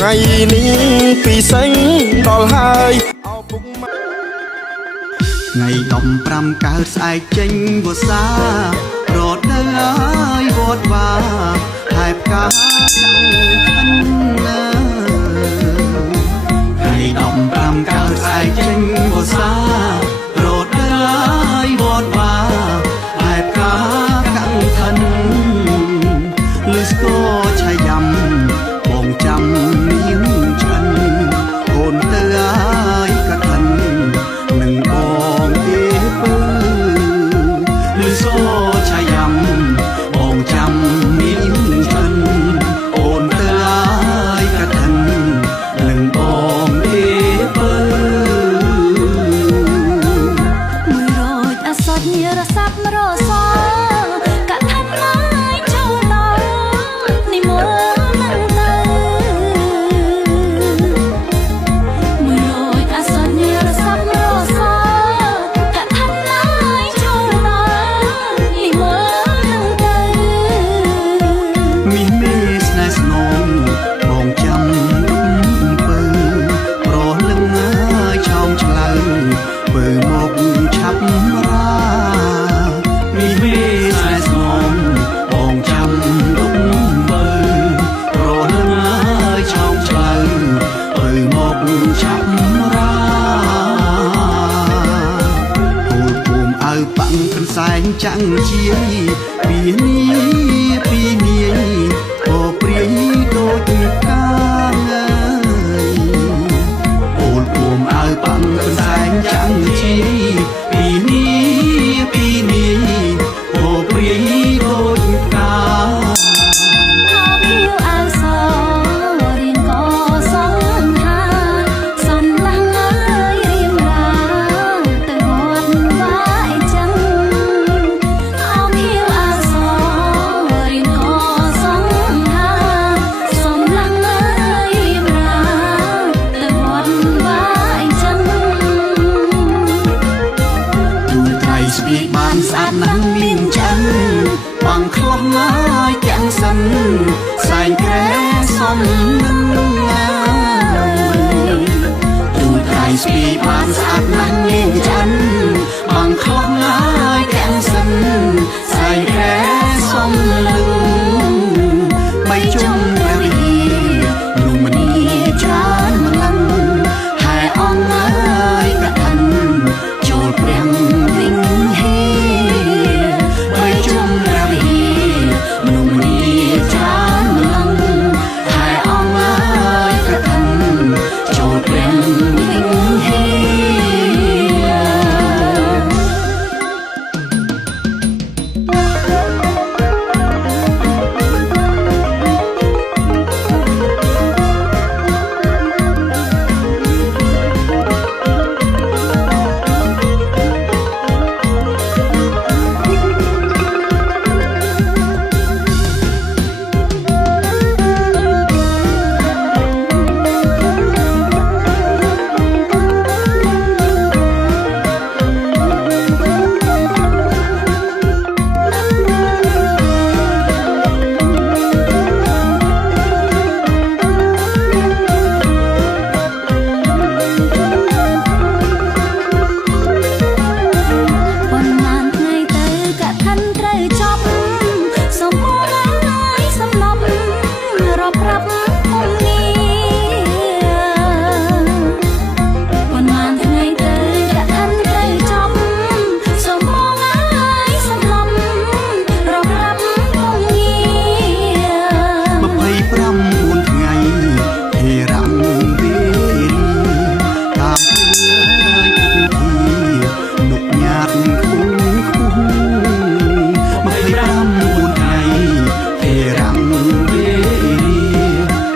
ថ្ងៃនេះពិសេសដល់ហើយថ្ងៃ15កើតស្អែកចេញវស្សារត់នៅហើយវត្តវាហើយផ្កាចាំខិនណាថ្ងៃ15កើតស្អែកចេញវស្សារត់នៅហើយវត្តវាហើយផ្កាចាំខិនលឺស្គរឆាយ៉ាំបងចាំនាងឆ្អិនអូនទៅហើយកឋិននឹងបងទេពើលឺសូឆាយ៉ាំបងចាំនាងឆ្អិនអូនទៅហើយកឋិននឹងបងទេពើមួយរយអសត់ញារសាប់រសកឋិនហើយចូលដល់និមន្តនឹងទៅមួយរយអសត់ញារសាប់រសកឋិនហើយចូលដល់និមន្តនឹងទៅមានមេស្នេហ៍ស្នងបងចាំទុំពើប្រលឹងហើយឆោមឆ្លើយបើមកឆាប់រាមានមេស្នេហ៍ស្នងបងចាំទុំពើប្រលឹងហើយឆោមឆ្លើយបើមកឆាប់រាពូលភូមិអើប៉ាំងកន្សែងចាំងជាយពីនាយអូព្រាយដូចកាងអូនពួមអើប៉ាំងកន្សែងចាំងជាយពីនាយអូព្រាយដូចកាអោភីវអើសរៀងក៏សងថាសំឡាំងហើយរៀងរាទៅវត្តវាអីចឹងអោភីវអើសរៀងក៏សងថាសំឡាំងហើយរៀងរាទៅវត្តវាអីចឹងទូត្រៃស្ពីបានស្អាតណាស់មានចឹងបងខ្លំហើយទាំងសិនសែងក្រែសំនឹងទូត្រៃស្ពីបានស្អាតណាស់មានចឹងបងខ្លំហើយទាំងសិនសែងក្រែសំនឹងបីជុំព្រះវិហារនោះមនីច្រើនម្លឹងហើយអង្គហើយកឋិនចូលព្រះវិញហេបីជុំព្រះវិហារមនុស្សមនីច្រើនម្លឹងហើយអង្គហើយកឋិនចូលព្រះវិញហេប៉ុន្មានថ្ងៃទៅកឋិនត្រូវចប់សំមងហើយសំណប់រាប់ប្រាប់ភូមិនេះប៉ុន្មានថ្ងៃទៅកឋិនត្រូវចប់សំមងហើយសំណប់រាប់ប្រាប់ភូមិនេះ29ថ្ងៃហេរំវេរីតាមហើយពុទ្ធធីនុកញាតគូគូ29ថ្ងៃហេរំវេរី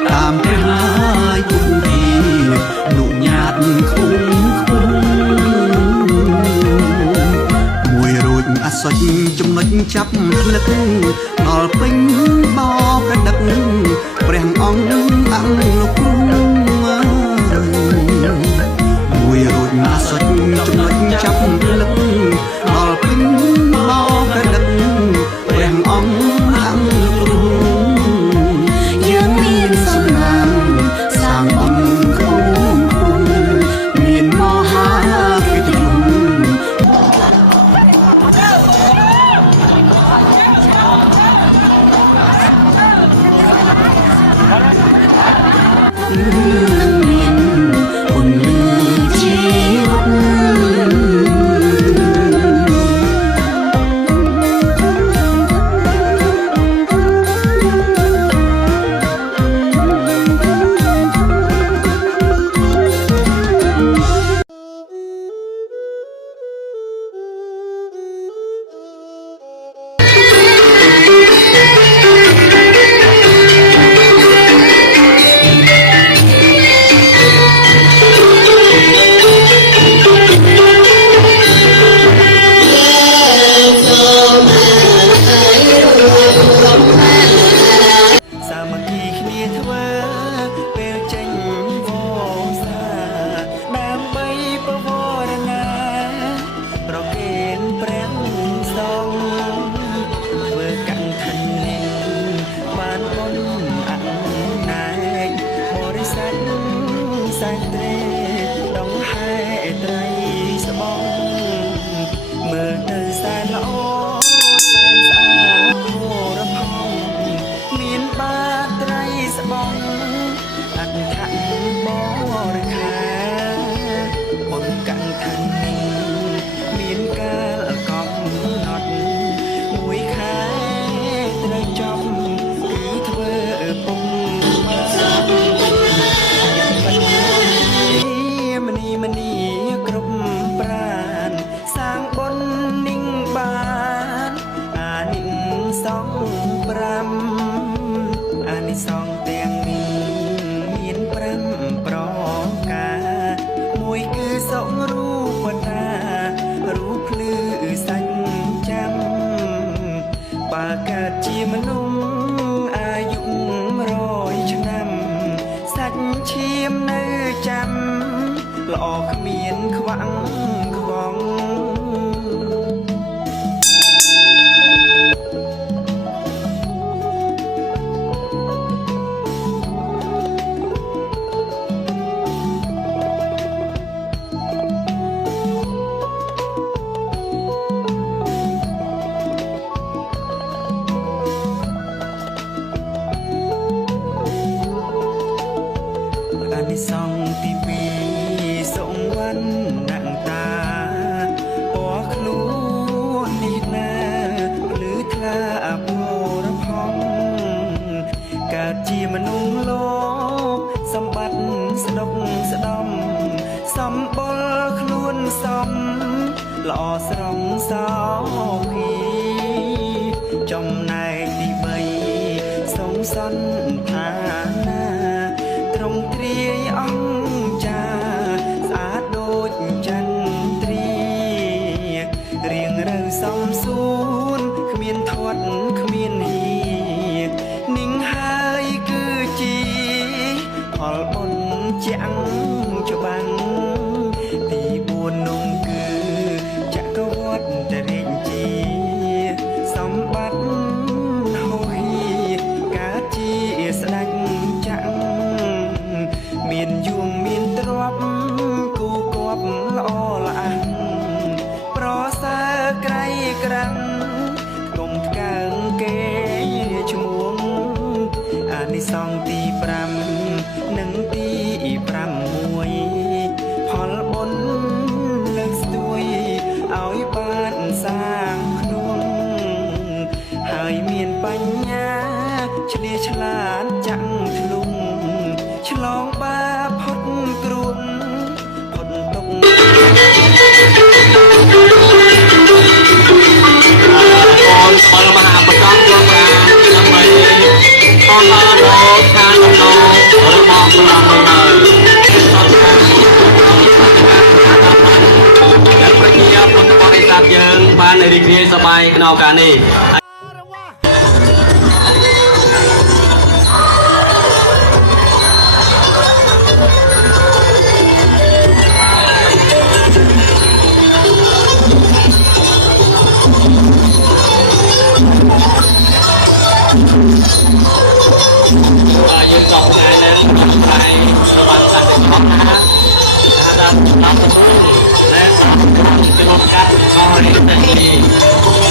តាមព្រះហើយពុទ្ធធីនុកញាតគូគូមួយរួចអសុចចំណុចចាប់ផ្លឹកដល់ពេញបោប្រដឹកព្រះអង្គអង្គលោកគ្រូមួយរួចអសុចចំណុចចាប់ផ្លឹកដល់ពេញបោប្រដឹកព្រះអង្គអង្គលោកគ្រូយើងមានសំណាងស នឹងមានពន្លឺជីវិត សាមគ្គីគ្នាធ្វើពេលចេញវស្សាដើម្បីពវរណាប្រគេនព្រះសង្ឃធ្វើកាន់ខិននេះបានបុណ្យអណែកបរិស័ទសែនត្រេដងហែត្រីស្បងមើលទៅសែនល្អសែនស្អាតហូរផង់មានបាត្រីស្បងអត្ថបរិខាបុណ្យកាន់ខិននេះមានកាលកំណត់មួយខែត្រូវចប់គឺធ្វើពុំមនីគ្រប់ប្រានសាងបុណ្យនិងបានអានិសង្ឃ5អានិសង្ឃទាំងនេះមាន5ប្រការមួយគឺសុខរូបតារូបភ្លឺសាច់ចាំបើកើតជាមនុស្សអាយុ100ឆ្នាំសាច់ឈាមនៅចាំល្អគ្មានខ្វាំងខ្វង អានិសង្ឃទី2សុងវណ្ណតាពណ៌ខ្លួននេះណាភ្លឺថ្លាអភរផងកើតជាមនុស្សលោកសម្បត្តិស្ដុកស្ដំសម្បុរខ្លួនសំល្អស្រងសោភីចំណែកទី3សុងសន្តានាត្រង់ទ្រាយអង្គចាស្អាតដូចចន្ទ្រារៀងរើសំសួនគ្មានធាត់គ្មានហៀនិងហើយគឺជាផលបុណ្យចាំងច្បាំងទី4នោះគឺចក្រវត្តរាជាសម្បត្តិហូហៀកើតជាស្ដេចចាំងមានយួងមានទ្រព្យគូគប់ល្អល្អះប្រសើរក្រៃក្រាំងកុំផ្កើងគេឈ្មោះអានិសង្ឃទី5និងទី6ផលបុណ្យលើកស្ទួយឲ្យបានសាងខ្លួនហើយមានបញ្ញាឆ្លៀសឆ្លាតចាក់ធ្លុងឆ្លងបាបផុតគ្រោះផុតទុក្ខ អូនបលមហាបកងលោកតាដើម្បីអនឡាញរកការដំណងរបស់ព្រះអង្គហើយដែលប្រជាពុទ្ធបរិស័ទយើងបានរីករាយសប្បាយក្នុងឱកាសនេះ យើងចង់ថ្ងៃនេះថ្ងៃរបស់សន្តិសុខណាថាដល់តាមទៅและเป็นโอกาสของเราที่จะมี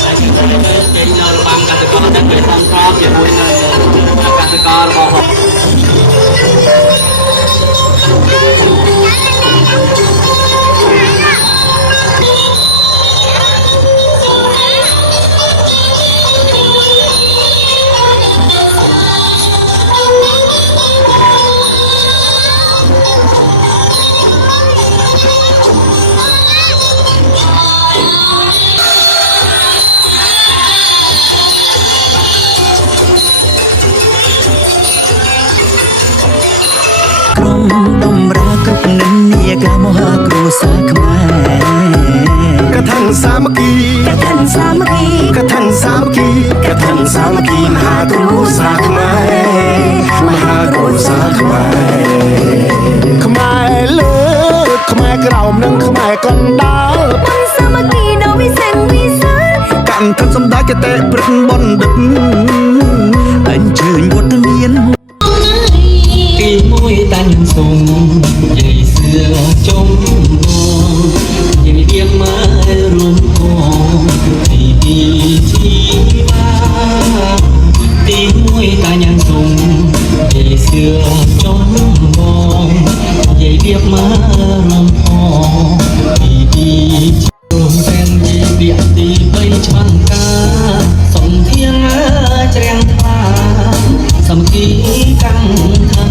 ในสิ่งที่เราเห็นในระหว่างการศึกษาและการสอนความอย่างมุ่งมั่นในการศึกษาរបស់ ក្រុមដំរាគ្រប់និន្នាការមហាគ្រួសារខ្មែរកថាសាមគ្គីកថាសាមគ្គីកថាសាមគ្គីកថាសាមគ្គីមហាគ្រួសារខ្មែរមហាគ្រួសារខ្មែរខ្មែរលើខ្មែរក្រោមនិងខ្មែរកណ្ដាលបុណ្យសាមគ្គីដ៏វិសេសវិសាលកាន់ឋិនសម្ដេចតេព្រឹទ្ធបណ្ឌិតអញ្ជើញវត្តមានទីមួយតាញ់សុំយាយសឿចុំយាយៀមមករួមគងទីពីជីបាទីមួយតាញ់សុំយាយសឿចុំបងយាយៀមមករួមផងទីពីព្រមទាំងជីវៈទី3ឆ្វាំងការសំធៀងច្រៀងថ្លាសំគីកាំងថា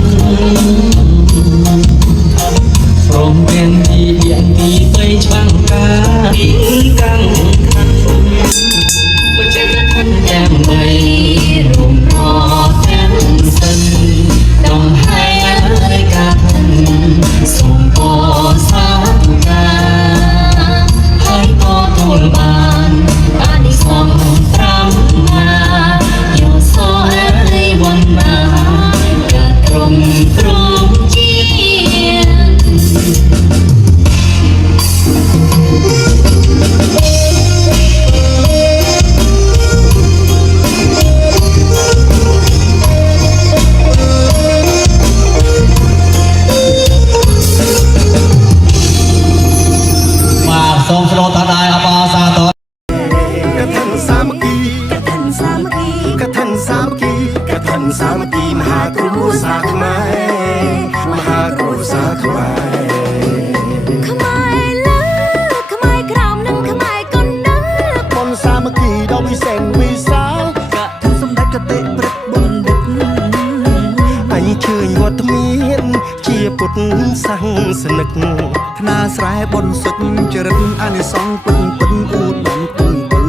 ព្រមទាំងជីវៈទី3ឆ្វាំងការទីកាំងថាបើចេះថាទាំង3រួមរត់ទាំងសិនដំហែការថាសូមពរសាធុការហើយក៏ទូលបានអានិសង្ឃ5ណាយោសអរិវណ្ណាកាត្រង់ត្រង់ជាសូមស្រូតតាដែរអបអរសាទរកថាសាមគ្គីកថាសាមគ្គីកថាសាមគ្គីកថាសាមគ្គីមហាគ្រួសារខ្មែរមហាគ្រួសារខ្មែរខ្មែរលើខ្មែរក្រោមនិងខ្មែរកណ្ដាលបុណ្យសាមគ្គីដ៏វិសេសវិសាលកថាសម្ដេចតេព្រឹទ្ធបណ្ឌិតអញ្ជើញវត្តមានជាពុទ្ធសាសនិកថ្នាស្រែបនសុចចរិតអានិសង្ឃពិនពិនឧត្តមគង់គូ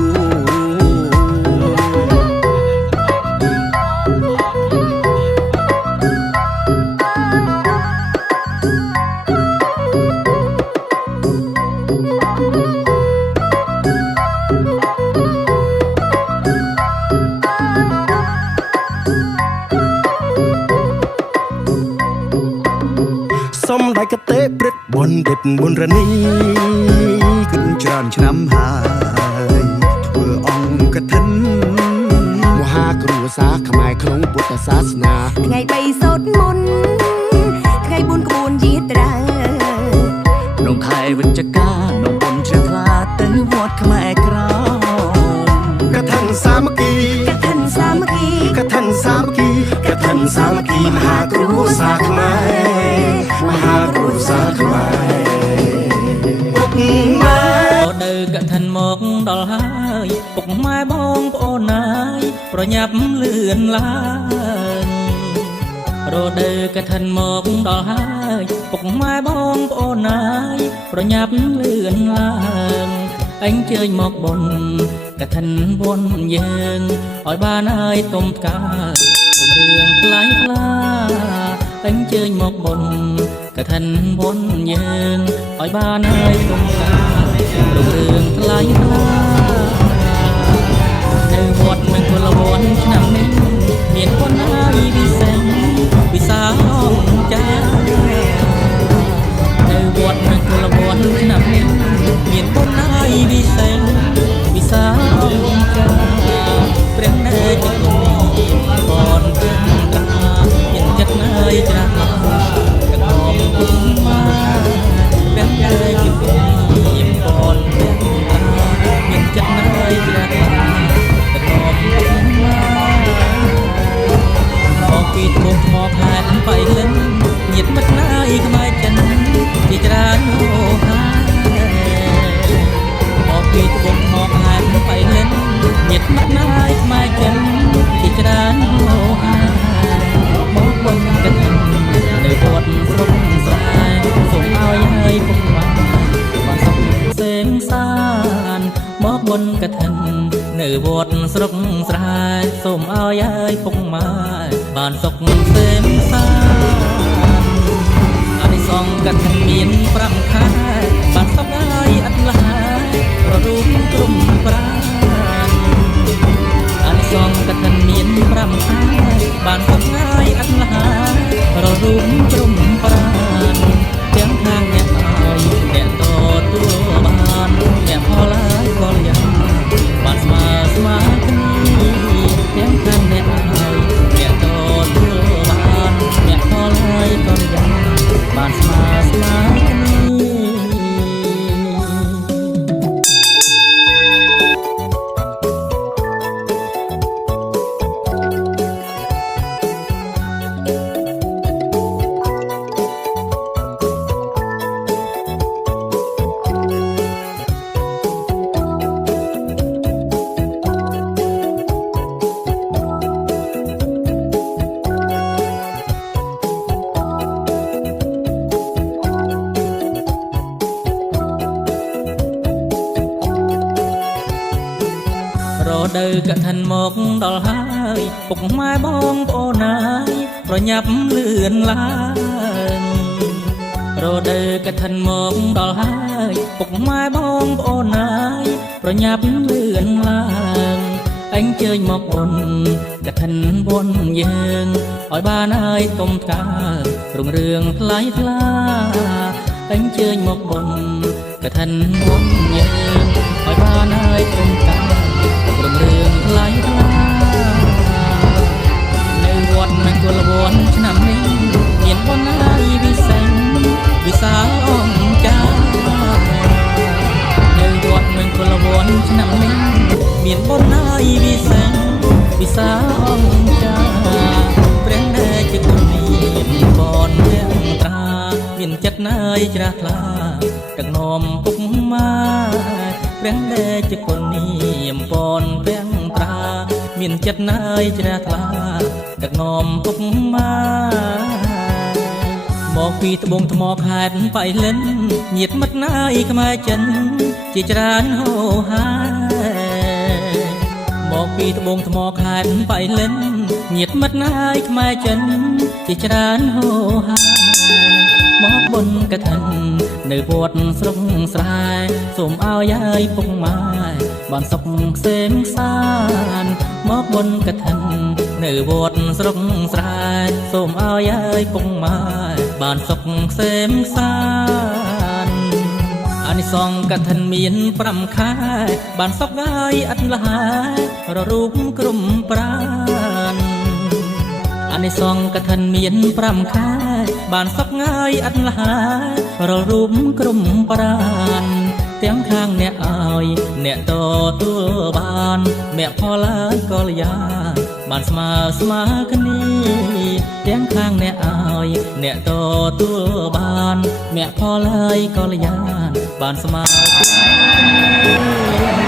សំដេចកតេព្រឹទ្ធបណ្ឌិតប៊ុនរនីគិតច្រើនឆ្នាំហើយធ្វើអង្គកឋិនមហាគ្រួសារខ្មែរក្នុងពុទ្ធសាសនាថ្ងៃ3សូត្រមន្តថ្ងៃ4ក្បួនយាត្រាក្នុងខែវិច្ឆិកានំបុណ្យជ្រះថ្លាទៅវត្តខ្មែរក្រកថាសាមគ្គីកថាសាមគ្គីកថាសាមគ្គីកថាសាមគ្គីមហាគ្រួសារខ្មែរមហាគ្រួសារខ្មែរពុកម៉ែនៅកឋិនមកដល់ហើយពុកម៉ែបងប្អូនណាយប្រញាប់លឿនឡើងរដូវកឋិនមកដល់ហើយពុកម៉ែបងប្អូនណាយប្រញាប់លឿនឡើងអញ្ជើញមកបុណ្យកឋិនបុណ្យយើងឲ្យបានហើយទុំផ្ការឿងថ្លៃថ្លាអញ្ជើញមកបុណ្យកឋិនបុណ្យយើងឲ្យបានហើយទុំផ្ការឿងថ្លៃថ្លានៅវត្តមង្គលវ័នឆ្នាំនេះមានបុណ្យហើយពិសេសវិសាលអង្គចានៅវត្តមង្គលវ័នឆ្នាំនេះមានបុណ្យហើយពិសេសវិសាលអង្គចាព្រះនេតគុណបនព្រះត្រាមានចិត្តហើយច្រាស់កកមគុំមកព្រះនេតគុណបនព្រះត្រាមានចិត្តហើយច្រាស់កកមគុំមកអពីធំមកហែនបៃលិនញាតមិត្តណាយខ្មែរចិនជាច្រើនហោហាអពីធំមកហែនបៃលិនញាតមិត្តណាយខ្មែរចិនជាច្រើនហោហាមកបុណ្យកឋិននៅវត្តស្រុកស្រែសូមឲ្យហើយពុកម៉ែបានសុខសេមសានមកបុណ្យកឋិននៅវត្តស្រុកស្រែសូមឲ្យហើយពុកម៉ែបានសុខសេមសាន ងកឋិនមាន5ខែបានសុខហើយអត់ឡាររូបក្រុមប្រាណអានិសងកឋិនមាន5ខែបានសុខហើយអត់ឡាររូបក្រុមប្រាណទាំងខាងអ្នកឲ្យអ្នកតទួលបានអ្នកផលហើយក៏យ៉ាងបានស្មើគ្នាទាំងខាងអ្នកឲ្យអ្នកតទួលបានអ្នកផលហើយក៏យ៉ាងបានស្មើគ្នា រដូវកឋិនមកដល់ហើយពុកម៉ែបងប្អូនណាយប្រញាប់លឿនឡើងរដូវកឋិនមកដល់ហើយពុកម៉ែបងប្អូនណាយប្រញាប់លឿនឡើងអញ្ជើញមកបុណ្យកឋិនបុណ្យយើងឲ្យបានហើយកុំថ្កើរុងរឿងថ្លៃថ្លាអញ្ជើញមកបុណ្យកឋិនបុណ្យយើងឲ្យបានហើយកុំថ្កើរុងរឿងថ្លៃថ្លានៅវត្តមង្គលវ័នឆ្នាំនេះមានបុណ្យហើយវិសេសវិសាលអង្គចានៅវត្តមង្គលវ័នឆ្នាំនេះមានបុណ្យហើយវិសេសវិសាលអង្គចាព្រះដេចគុណមានបនទាំងត្រាមានចិត្តណាយជ្រះថ្លាដឹកនាំពុកម៉ែព្រះដេចគុណមានបនទាំងត្រាមានចិត្តណាយជ្រះថ្លាដឹកនាំពុកម៉ែមកពីត្បូងថ្មខេត្តបៃលិនញាតិមិត្តណាយខ្មែរចិនជាច្រើនហូហាមកពីត្បូងថ្មខេត្តបៃលិនញាតិមិត្តណាយខ្មែរចិនជាច្រើនហូហាមកបុណ្យកឋិននៅវត្តស្រុកស្រែសូមឲ្យយាយពុកម៉ែបានសុខក្សេមសានមកបុណ្យកឋិននៅវត្តស្រុកស្រែសូមឲ្យយាយពុកម៉ែបានសុខក្សេមសានអានិសង្ឃកឋិនមាន5ខែបានសុខហើយអត់លហើយររូបក្រុមប្រាណអានិសង្ឃកឋិនមាន5ខែបានសុខហើយអត់លហើយររូបក្រុមប្រាណទាំងខាងអ្នកឲ្យអ្នកតទួលបានអ្នកផលហើយក៏យ៉ាបានស្មើគ្នាទាំងខាងអ្នកឲ្យអ្នកតទួលបានអ្នកផលហើយក៏យ៉ាបានស្មើគ្នា